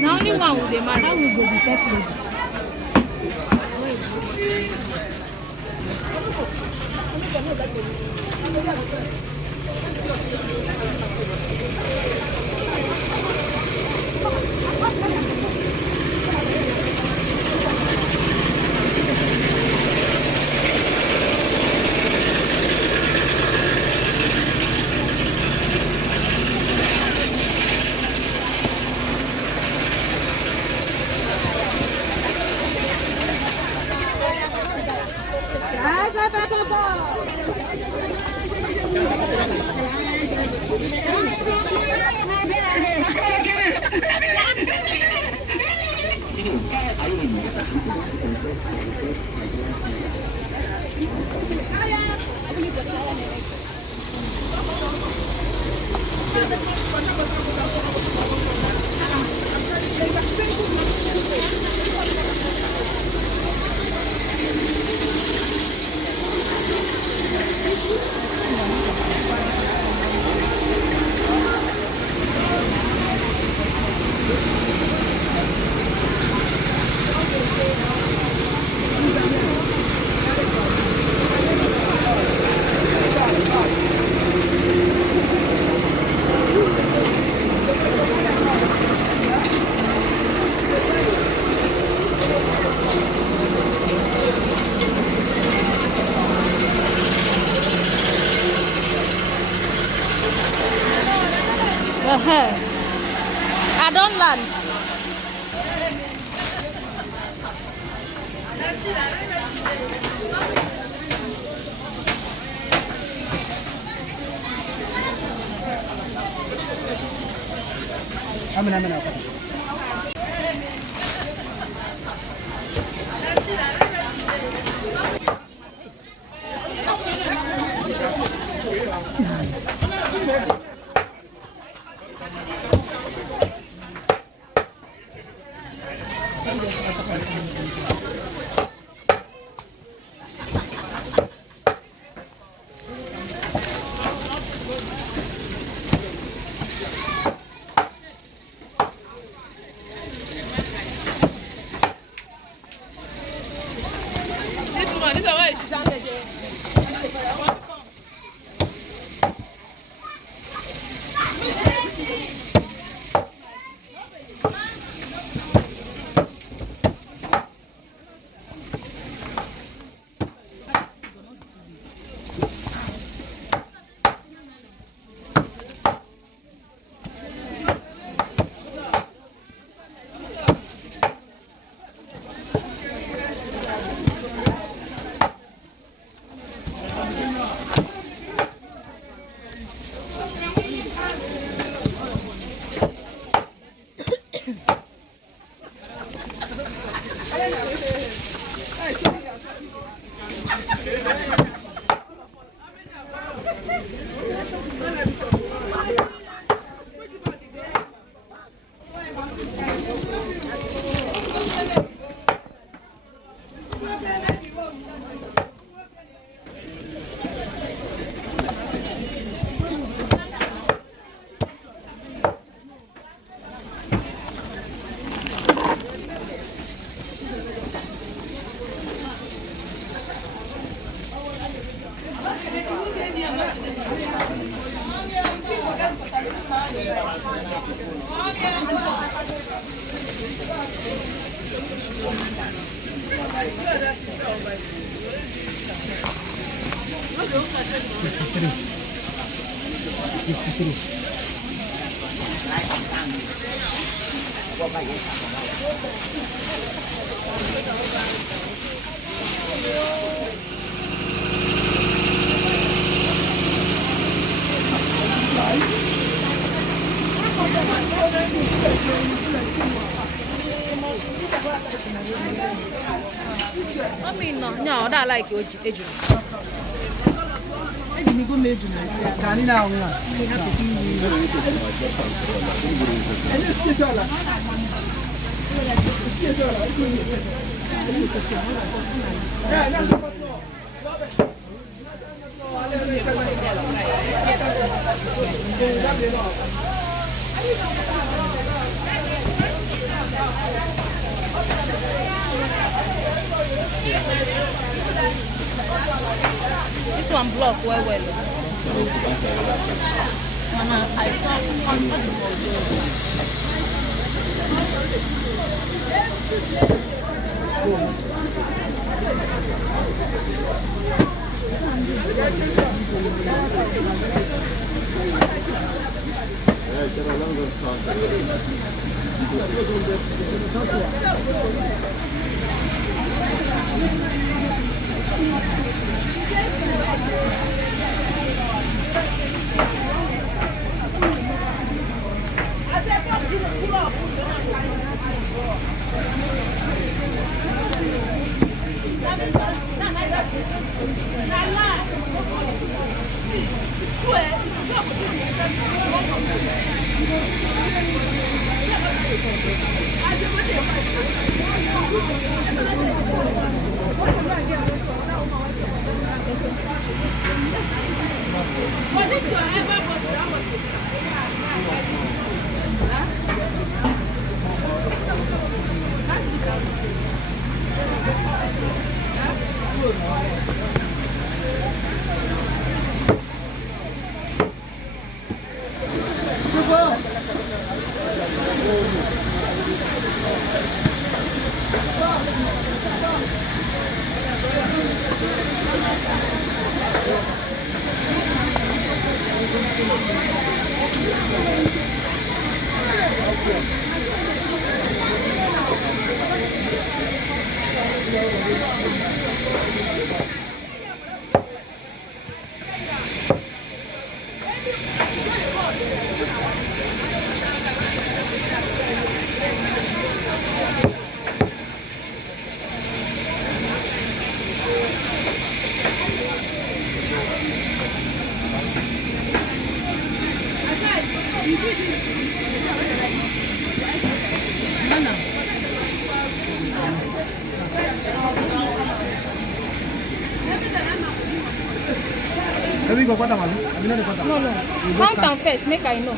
Now only one will be married. How will go the first lady? I don't land. I mean, no, I like you. This one block well. I saw No. Count down first, make I know.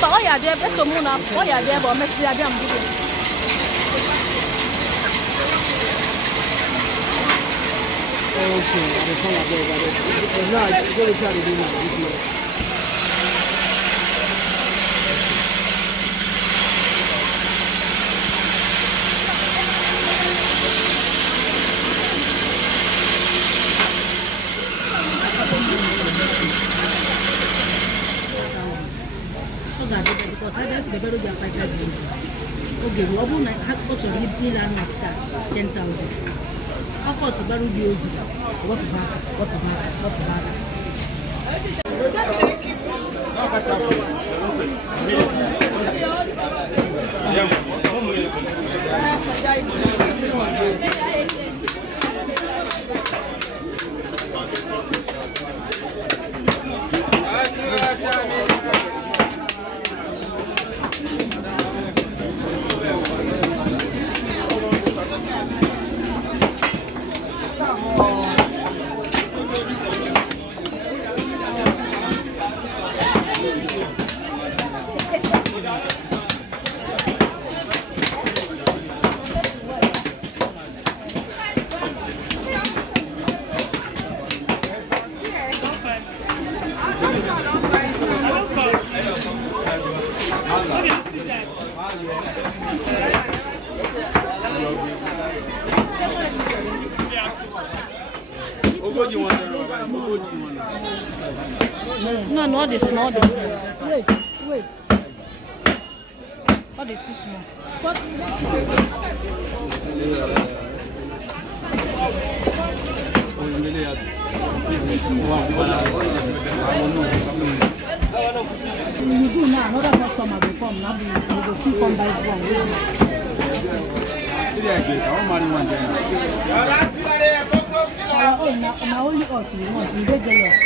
But all you there, best of all you there, but Messi, I am good. Because I just develop their fighters. Okay, we open like half coach of Hipil and 10,000. How about to borrow the Ozu? What about? No, not the small, the small. Wait. All the too small. What? You do now, another customer will come. Now you will keep on by one. Now only us we want. We get jealous.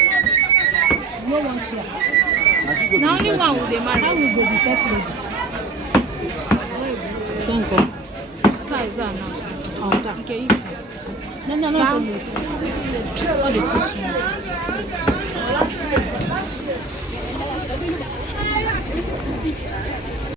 No one share. Now only one will they marry. How will go the first lady? Don't go. Size now. Okay, eat. No. All the too small.